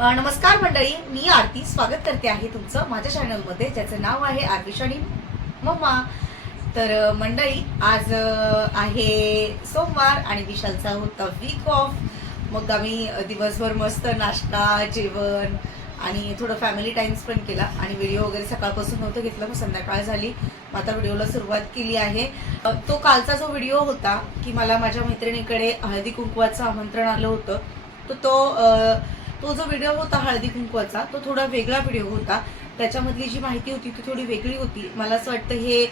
नमस्कार मंडळी मी आरती. स्वागत करते आहे तुमचं माझ्या चॅनलमध्ये ज्याचं नाव आहे आरविश मम्मा. तर मंडळी आज आहे सोमवार आणि विशालचा होता वीक ऑफ मग आम्ही दिवसभर मस्त नाश्ता जेवण आणि थोडं फॅमिली टाइम स्पेंड केला आणि व्हिडिओ वगैरे सकाळपासून नव्हतं घेतलं मग संध्याकाळ झाली. मग आता व्हिडिओला सुरुवात केली आहे. तो कालचा जो व्हिडिओ होता की मला माझ्या मैत्रिणीकडे हळदी कुंकवाचं आमंत्रण आलं होतं तर तो अ, तो जो व्हिडिओ होता हळदी कुंकवाचा तो थोडा वेगळा व्हिडिओ होता. त्याच्यामधली जी माहिती होती ती थोडी वेगळी होती. मला असं वाटतं हे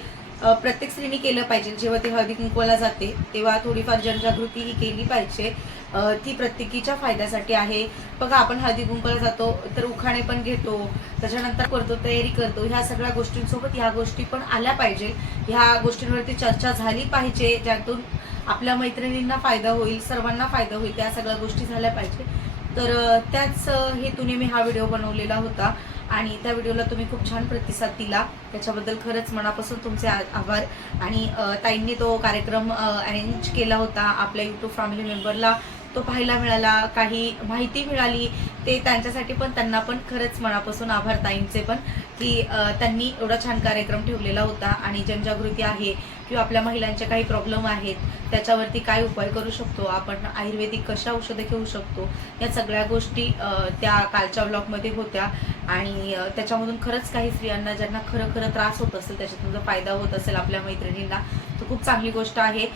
प्रत्येक स्त्रीने केलं पाहिजे. जेव्हा ती हळदी कुंकवाला जाते तेव्हा थोडीफार जनजागृती ही केली पाहिजे. ती प्रत्येकीच्या फायद्यासाठी आहे. बघा आपण हळदी कुंकवाला जातो तर उखाणे पण घेतो त्याच्यानंतर करतो तयारी करतो. ह्या सगळ्या गोष्टींसोबत ह्या गोष्टी पण आल्या पाहिजे. ह्या गोष्टींवरती चर्चा झाली पाहिजे. ज्यातून आपल्या मैत्रिणींना फायदा होईल सर्वांना फायदा होईल त्या सगळ्या गोष्टी झाल्या पाहिजे. तर त्याच हेतूने मी हा व्हिडिओ बनवलेला होता आणि त्या व्हिडिओला तुम्ही खूप छान प्रतिसाद दिला. त्याच्याबद्दल खरंच मनापासून तुमचे आ- आभार आणि ताईंनी तो कार्यक्रम अरेंज केला होता. आपल्या युट्यूब फॅमिली मेंबरला तो पाहायला मिळाला. काही माहिती मिळाली ते त्यांच्यासाठी पण त्यांना पण खरंच मनापासून आभार ताईंचे पण की त्यांनी एवढा छान कार्यक्रम ठेवलेला होता आणि जनजागृती आहे. किंवा आपल्या महिलांचे काही प्रॉब्लेम आहेत त्याच्यावरती काय उपाय करू शकतो? आपण आयुर्वेदिक कशा औषधं घेऊ शकतो? या सगळ्या गोष्टी त्या कालच्या ब्लॉगमध्ये होत्या. आणि त्याच्यामधून खरंच काही स्त्रियांना ज्यांना खरं खरं त्रास होत असेल त्याच्यातून जर फायदा होत असेल आपल्या मैत्रिणींना तर खूप चांगली गोष्ट आहे.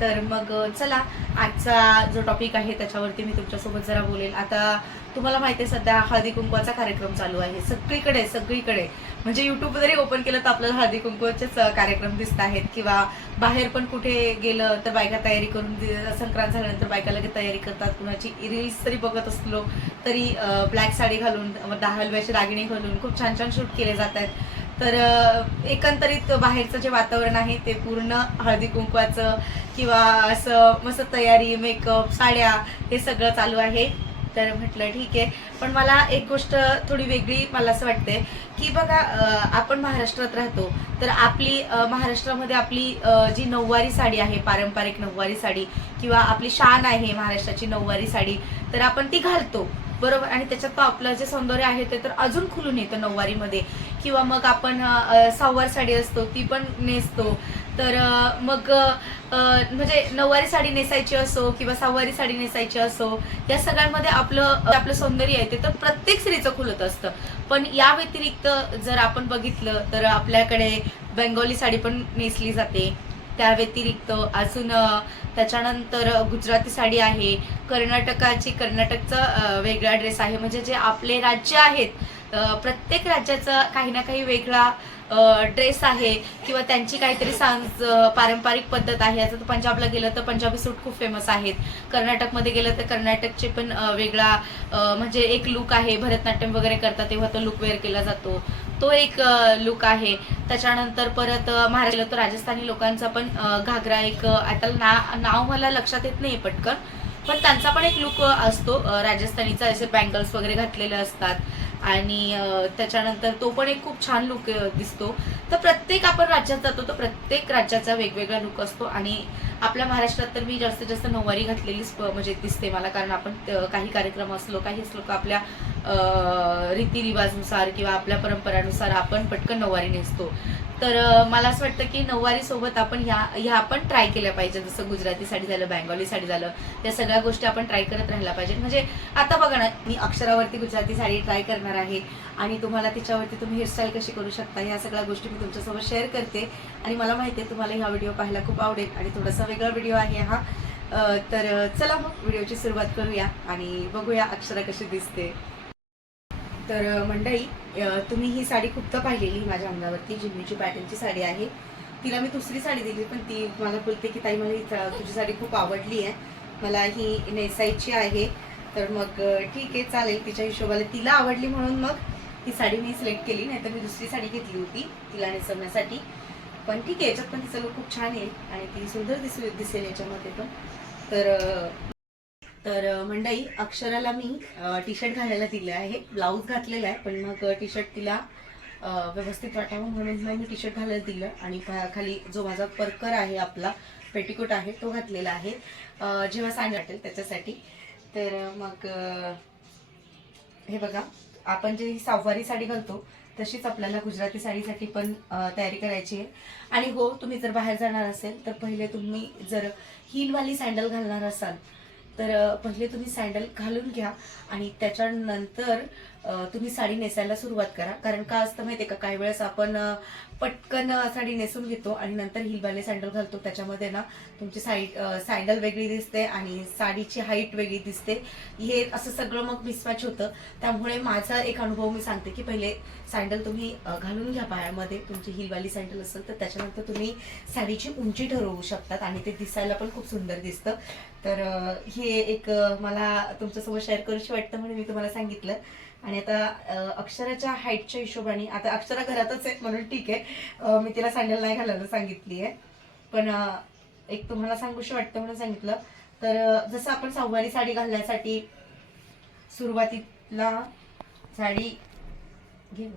तर मग चला आजचा जो टॉपिक आहे त्याच्यावरती मी तुमच्यासोबत जरा बोलेल. आता तुम्हाला माहिती आहे सध्या हळदी कुंकवाचा कार्यक्रम चालू आहे. सगळीकडे सगळीकडे. म्हणजे युट्यूब जरी ओपन केलं तर आपल्याला हळदी कुंकूचेच कार्यक्रम दिसत आहेत. किंवा बाहेर पण कुठे गेलं तर बायका तयारी करून दि- संक्रांत झाल्यानंतर बायका लगेच तयारी करतात. कुणाची रील्स जरी बघत असलो तरी ब्लॅक साडी घालून दहा हलव्याचे दागिने घालून खूप छान छान शूट केले जात आहेत तर एकंदरीत बाहेरचं जे वातावरण आहे ते पूर्ण हळदी कुंकवाचं किंवा असं मस्त तयारी मेकअप साड्या हे सगळं चालू आहे. तर म्हटलं ठीक आहे. पण मला एक गोष्ट थोडी वेगळी मला असं वाटते की बघा आपण महाराष्ट्रात राहतो तर आपली महाराष्ट्रामध्ये आपली जी नऊवारी साडी आहे पारंपरिक नऊवारी साडी किंवा आपली शान आहे महाराष्ट्राची नऊवारी साडी तर आपण ती घालतो. बरोबर? आणि त्याच्यात तो आपलं जे सौंदर्य आहे ते तर अजून खुलून येतं नऊवारीमध्ये. किंवा मग आपण सहावार साडी असतो ती पण नेसतो. तर मग म्हणजे नऊवारी साडी नेसायची असो किंवा सहावारी साडी नेसायची असो या सगळ्यांमध्ये आपलं आपलं सौंदर्य आहे ते तर प्रत्येक स्त्रीचं खुलत असतं. पण या व्यतिरिक्त जर आपण बघितलं तर आपल्याकडे बेंगोली साडी पण नेसली जाते. त्या व्यतिरिक्त अजून त्याच्यानंतर गुजराती साडी आहे. कर्नाटकाची कर्नाटकचा वेगळा ड्रेस आहे. म्हणजे जे आपले राज्य आहेत प्रत्येक राज्याचा काही ना काही वेगळा ड्रेस आहे किंवा त्यांची काहीतरी सांग पारंपरिक पद्धत आहे. आता पंजाबला गेलं तर पंजाबी सूट खूप फेमस आहेत. कर्नाटकमध्ये गेलं तर कर्नाटकचे पण वेगळा म्हणजे एक लुक आहे. भरतनाट्यम वगैरे करतात तेव्हा तो लुक वेअर केला जातो. तो एक लुक आहे. त्याच्यानंतर परत महाराष्ट्र तर राजस्थानी लोकांचा पण घागरा एक आता ना नाव मला लक्षात येत नाही पटकन. पण त्यांचा पण एक लुक असतो राजस्थानीचा. असे बँगल्स वगैरे घातलेले असतात. आणि त्याच्यानंतर तो पण एक खूप छान लुक दिसतो. तर प्रत्येक आपण राज्यात जातो तर प्रत्येक राज्याचा वेगवेगळा लुक असतो. आणि आपल्या महाराष्ट्रात तर मी जास्तीत जास्त नऊवारी घातलेलीच म्हणजे दिसते मला कारण आपण काही कार्यक्रम असलो काही असलो का आपल्या रीतिरिवाजनुसार किंवा आपल्या परंपरानुसार आपण पटकन नऊवारी नेसतो. तर मला असं वाटतं की नऊवारीसोबत आपण ह्या ह्या पण ट्राय केल्या पाहिजे जसं गुजराती साडी झालं बेंगॉली साडी झालं त्या सगळ्या गोष्टी आपण ट्राय करत राहायला पाहिजे. म्हणजे आता बघा ना मी अक्षरावरती गुजराती साडी ट्राय करणार आहे आणि तुम्हाला तिच्यावरती तुम्ही हेअरस्टाईल कशी करू शकता ह्या सगळ्या गोष्टी मी तुमच्यासोबत शेअर करते. आणि मला माहिती आहे तुम्हाला हा व्हिडिओ पाहायला खूप आवडेल आणि थोडंसं वेगळा व्हिडिओ आहे हा. तर चला मग व्हिडिओची सुरुवात करूया आणि बघूया अक्षरा कशी दिसते. तर मंडई मंडळी तुम्ही ही साडी खूपदा पाहिलेली माझ्या अंगावरती जिम्मीची पॅटर्नची साडी आहे. तिला मी दुसरी साडी दिली पण ती मला बोलते की ताई मला ही तुझी साडी खूप आवडली आहे. मला ही नेसायची आहे. तर मग ठीक आहे चालेल तिच्या हिशोबाने तिला आवडली म्हणून मग ही साडी मी सिलेक्ट केली नाही तर मी दुसरी साडी घेतली होती तिला नेसवण्यासाठी. पण ठीक आहे याच्यात पण तिचं लुक खूप छान येईल आणि ती सुंदर दिसू दिसेल याच्यामध्ये पण. तर तर मंडई अक्षराला मी टी शर्ट घालायला दिलं आहे. ब्लाऊज घातलेला आहे पण मग टी शर्ट तिला व्यवस्थित वाटावं म्हणून मग मी टी शर्ट घालायला दिलं. आणि खाली जो माझा परकर आहे आपला पेटिकोट आहे तो घातलेला आहे. जेव्हा सांग वाटेल त्याच्यासाठी. तर मग हे बघा आपण जे सहावारी साडी घालतो तशीच आपल्याला गुजराती साडीसाठी पण तयारी करायची आहे. आणि हो तुम्ही जर बाहेर जाणार असेल तर पहिले तुम्ही जर हिलवाली सँडल घालणार असाल तर पहिले तुम्ही सँडल घालून घ्या. आणि त्याच्यानंतर तुम्ही साडी नेसायला सुरुवात करा. कारण का असतं माहितीये का काही वेळेस आपण पटकन साडी नेसून घेतो आणि नंतर हिलवाले सँडल घालतो. त्याच्यामध्ये ना तुमची साईड सँडल वेगळी दिसते आणि साडीची हाईट वेगळी दिसते. हे असं सगळं मग मिसमॅच होतं. त्यामुळे माझा एक अनुभव मी सांगते की पहिले सँडल तुम्ही घालून घ्या पायामध्ये. तुमची हिलवाली सँडल असेल तर त्याच्यानंतर तुम्ही साडीची उंची ठरवू शकतात आणि ते दिसायला पण खूप सुंदर दिसतं. तर हे एक मला तुमच्यासोबत शेअर करूशी वाटतं म्हणून मी तुम्हाला सांगितलं. आणि आता अक्षराच्या हाईटच्या हिशोबाने आता अक्षरा घरातच आहेत म्हणून ठीक आहे. मी तिला सँडल नाही घालायला सांगितली आहे. पण एक तुम्हाला सांगूशी वाटतं म्हणून सांगितलं. तर जसं आपण सहावारी साडी घालण्यासाठी सुरुवातीला साडी घेऊ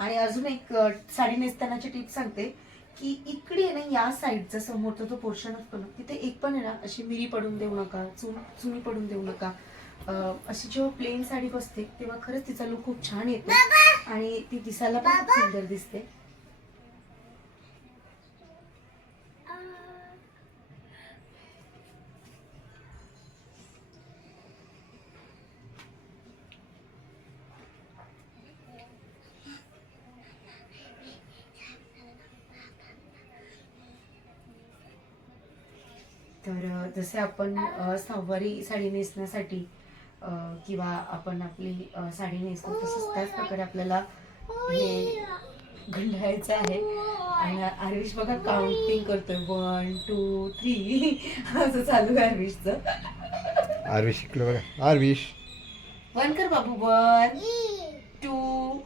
आणि अजून एक साडी नेसतानाची टिप सांगते की इकडे ना या साईडचा समोरचा जो पोर्शन असतो ना तिथे एक पण आहे ना अशी मिरी पडून देऊ नका चून चुनी पडून देऊ नका. अ, अशी जेव्हा प्लेन साडी बसते तेव्हा खरंच तिचा लुक खूप छान येतो. आणि ती दिसायला पण खूप सुंदर दिसते. तर जसे आपण सहावारी साडी नेसण्यासाठी किंवा आपण आपली साडी नेसतो तसंच त्याच प्रकारे आपल्याला हे गुंडाळायचं आहे. आणि आर्विश बघा काउंटिंग करतोय. वन टू थ्री असं चालू आहे आर्विशचं. आरवी शिकलो बघा. आरविश. वन कर बाबू one two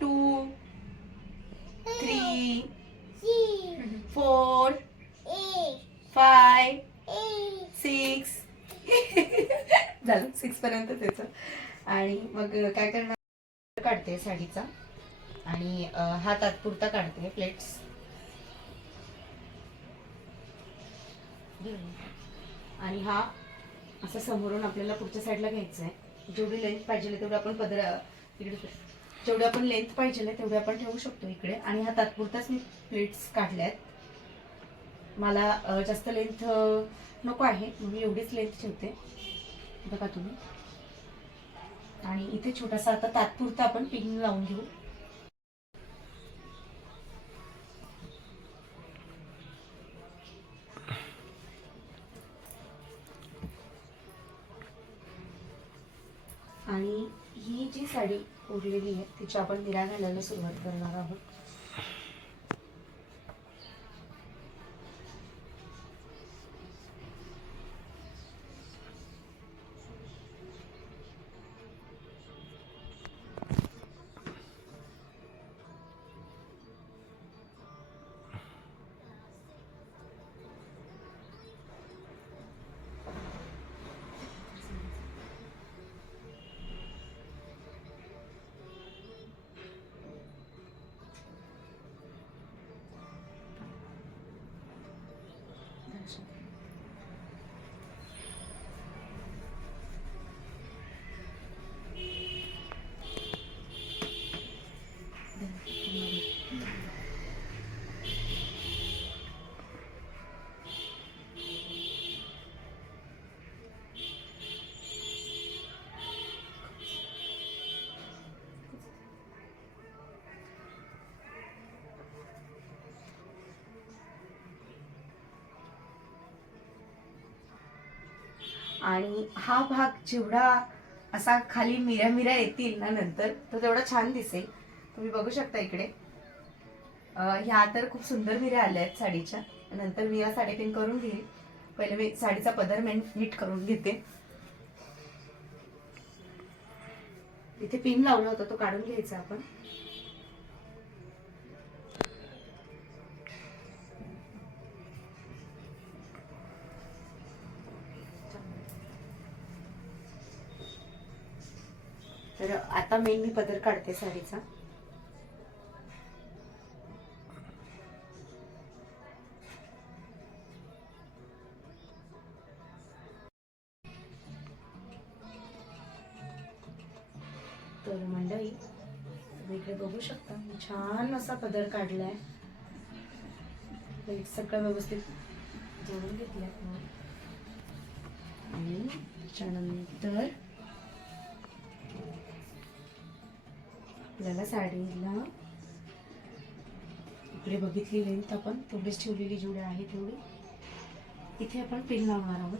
two three four five six झालं सिक्स पर्यंत त्याचं आणि मग काय करणार? काढते साडीचा. आणि हा तात्पुरता काढते प्लेट्स आणि हा असं समोरून आपल्याला पुढच्या साईडला घ्यायचा आहे जेवढी लेंथ पाहिजे तेवढी आपण पदर इकडे जेवढी आपण लेंथ पाहिजे तेवढी आपण ठेवू शकतो इकडे. आणि हा तात्पुरताच मी प्लेट्स काढल्यात. मला जास्त लेंथ नको आहे. मी एवढीच लेंथ ठेवते. बघा तुम्ही. आणि इथे छोटासा आता तात्पुरता आपण पिन लावून घेऊ. आणि ही जी साडी उरलेली आहे तिची आपण निरा घालायला सुरुवात करणार आहोत. आणि हा भाग जेवढा असा खाली मिऱ्या मिऱ्या येतील ना नंतर तर तेवढा छान दिसेल. तुम्ही बघू शकता इकडे. ह्या तर खूप सुंदर मिऱ्या आल्या आहेत साडीच्या. नंतर मी या साडी पिन करून घेईल. पहिले मी साडीचा पदर मेन नीट करून घेते. इथे पिन लावला होता तो काढून घ्यायचा आपण. आता मेन मी पदर काढते साडीचा. तर मंडळी तुम्ही इकडे बघू शकता छान असा पदर काढलाय. सगळं व्यवस्थित जोडून घेतलंय. आणि त्याच्यानंतर आपल्याला साडीला. इकडे बघितली लेंथ आपण. तेवढीच ठेवलेली जेवढी आहे तेवढी. इथे आपण पिन लावणार आहोत.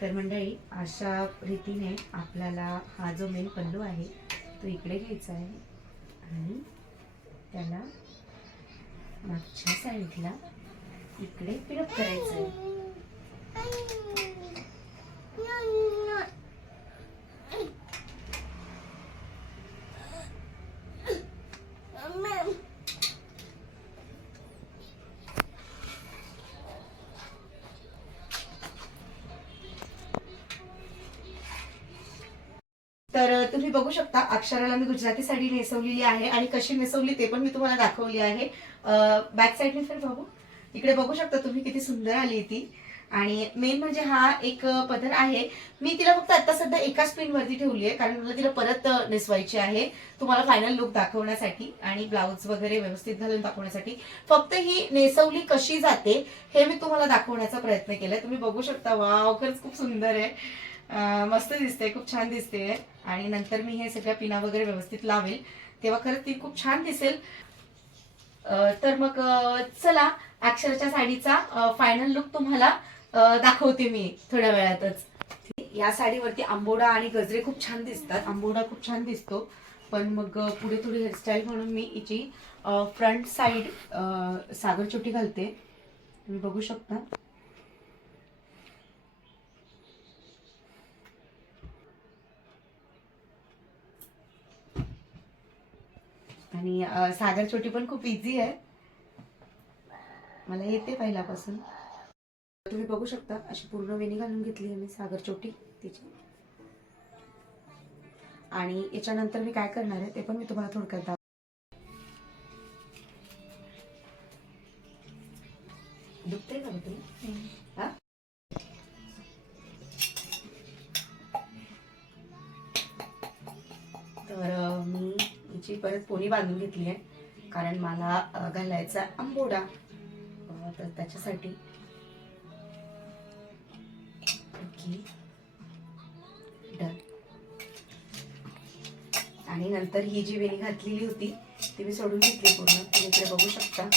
तर मंडळी अशा रीतीने आपल्याला हा जो मेन पल्लू आहे तो इकडे घ्यायचा आहे. आणि त्याला मागच्या साईडला इकडे पिरप करायचं आहे. तुम्ही बघू शकता अक्षराला मी गुजराती साडी नेसवलेली आहे आणि कशी नेसवली ते पण मी तुम्हाला दाखवली आहे. बॅक साईडने फिर बघू. इकडे बघू शकता तुम्ही किती सुंदर आली ती. आणि मेन म्हणजे हा एक पदर आहे. मी तिला फक्त आता सध्या एकाच पिन वरती ठेवली आहे कारण मला तिला परत नेसवायची आहे. तुम्हाला फायनल लुक दाखवण्यासाठी आणि ब्लाऊज वगैरे व्यवस्थित घालून दाखवण्यासाठी. फक्त ही नेसवली कशी जाते हे मी तुम्हाला दाखवण्याचा प्रयत्न केलाय. तुम्ही बघू शकता वाव खरंच खूप सुंदर आहे. मस्त दिसते खूप छान दिसते आणि नंतर मी हे सगळ्या पिना वगैरे व्यवस्थित लावेल. तेव्हा खरंच ती खूप छान दिसेल. तर मग चला अक्षराच्या साडीचा फायनल लुक तुम्हाला दाखवते मी थोड्या वेळातच. या साडीवरती आंबोडा आणि गजरे खूप छान दिसतात. आंबोडा खूप छान दिसतो. पण मग पुढे थोडी हेअरस्टाईल म्हणून मी हिची फ्रंट साईड सागर चोटी घालते. तुम्ही बघू शकता. आणि सागर छोटी पण खूप इझी आहे. मला येते पहिल्यापासून. तुम्ही बघू शकता अशी पूर्ण वेणी घालून घेतली आहे मी सागर छोटी तिची. आणि याच्यानंतर मी काय करणार आहे ते पण मी तुम्हाला थोडक्यात दाखव दुखते का तुम्ही हिची परत पोनी बांधून घेतली आहे. कारण मला घालायचा आहे आंबोडा तर त्याच्यासाठी. डन. आणि नंतर ही जी वेणी घातलेली होती ती मी सोडून घेतली पूर्ण. तुम्ही इकडे बघू शकता.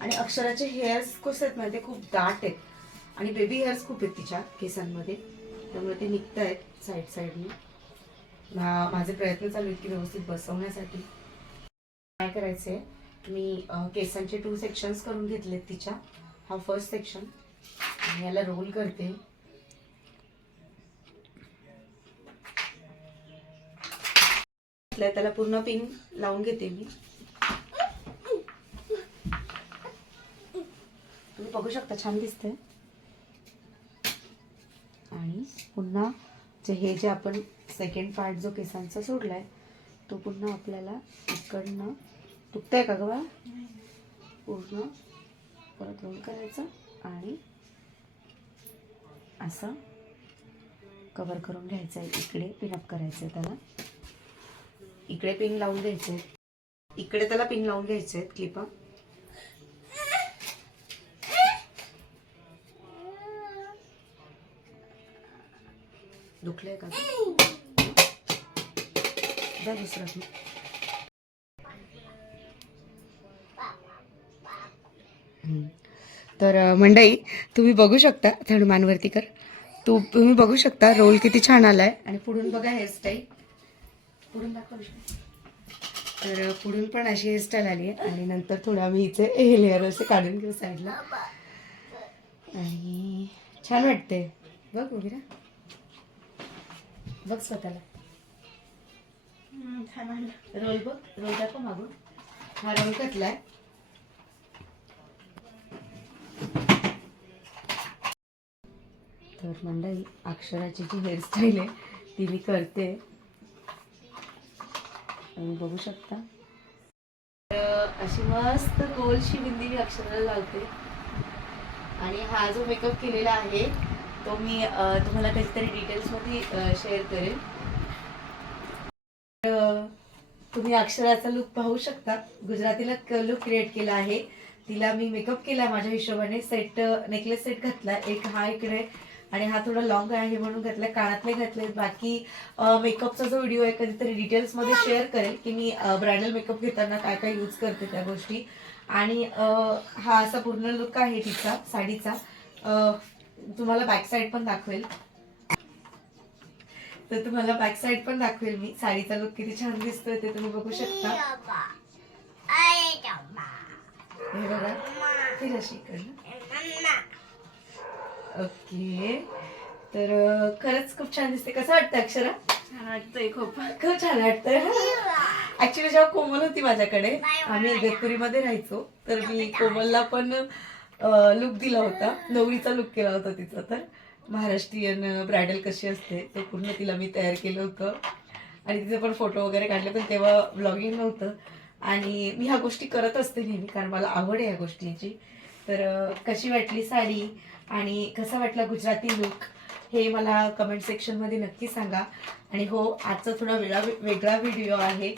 आणि अक्षराचे हेअर्स कसे आहेत माहिती खूप दाट आहेत. आणि बेबी हेअर्स खूप आहेत तिच्या केसांमध्ये. त्यामुळे ते निघत आहेत साईड साईडने. माझे प्रयत्न चालू आहेत की व्यवस्थित बसवण्यासाठी. काय करायचंय? मी केसांचे टू सेक्शन्स करून घेतलेत तिच्या. हा फर्स्ट सेक्शन आणि याला रोल करते. त्याला पूर्ण पिन लावून घेते मी. तुम्ही बघू शकता छान दिसतंय. आणि पुन्हा जे हे जे आपण सेकंड पार्ट जो केसांचा सोडलाय तो पुन्हा आपल्याला इकडनं दुखतंय का गवा पूर्ण परत रोल करायचं आणि असं कवर करून घ्यायचं आहे इकडे पिनअप करायचं आहे त्याला. इकडे पिन लावून घ्यायचे इकडे त्याला पिन लावून घ्यायचे आहेत क्लिपा दुखलंय का द्या दुसरा तर मंडई तुम्ही बघू शकता हनुमानवरतीकर तू तुम्ही बघू शकता रोल किती छान आलाय. आणि पुढून बघा हेअरस्टाईल पुढून दाखवू तर पुढून पण अशी हेअरस्टाईल आली आहे. आणि नंतर थोडं आम्ही इथे हे लेअर असे काढून घेऊ साईडला आणि छान वाटते बघ वगैरे बघ स्वतःला. रोल बघ रोल दाखव मागून. हा रोल घातलाय तर मंडळी अक्षराची जी हेअरस्टाईल आहे ती मी करते. बघू शकता. अशी मस्त गोलशी बिंदी मी अक्षराला लावते. आणि हा जो मेकअप केलेला आहे तो मी तुम्हाला कधीतरी डिटेल्समध्ये शेअर करेन तर, तुम्ही अक्षराचा लुक पाहू शकता. गुजरातीला लुक क्रिएट केला आहे. तिला मी मेकअप केला माझ्या हिशोबाने. सेट नेकलेस सेट घातला. एक हा इकडे आणि हा थोडा लॉंग आहे म्हणून घातला. कानातले घातले. बाकी मेकअपचा जो व्हिडिओ आहे कधीतरी डिटेल्समध्ये शेअर करेल की मी ब्रायडल मेकअप घेताना काय काय यूज करते त्या गोष्टी. आणि हा असा पूर्ण लुक आहे तिचा साडीचा. तुम्हाला बॅक साईड पण दाखवेल. तर तुम्हाला बॅक साईड पण दाखवेल मी. साडीचा लुक किती छान दिसतोय ते तुम्ही बघू शकता. हे बघा. फिर अशी इकडनं. ओके. तर खरंच खूप छान दिसते कसं वाटतं अक्षरा? छान वाटतंय खूप. खूप छान वाटतं ऍक्च्युली जेव्हा कोमल होती माझ्याकडे आम्ही इगतपुरीमध्ये राहायचो. तर मी कोमलला पण लुक दिला होता. नवरीचा लुक केला होता तिचा तर. महाराष्ट्रीयन ब्रायडल कशी असते ते पूर्ण तिला मी तयार केलं होतं. आणि तिचे पण फोटो वगैरे काढले पण तेव्हा ब्लॉगिंग नव्हतं. आणि मी ह्या गोष्टी करत असते नेहमी कारण मला आवड आहे ह्या गोष्टींची. तर कशी वाटली साडी आणि कसा वाटला गुजराती लुक हे मला कमेंट सेक्शनमध्ये नक्की सांगा. आणि हो आजचा थोडा वेळा वेगळा व्हिडिओ आहे.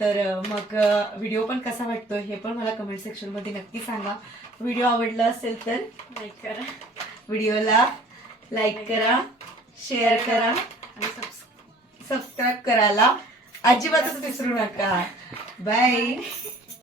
तर मग व्हिडिओ पण कसा वाटतो हे पण मला कमेंट सेक्शनमध्ये नक्की सांगा. व्हिडिओ आवडला असेल तर लाईक करा. व्हिडिओला लाईक करा शेअर करा. आणि सबस्क्राईब सबस्क्राईब करायला अजिबातच विसरू नका. बाय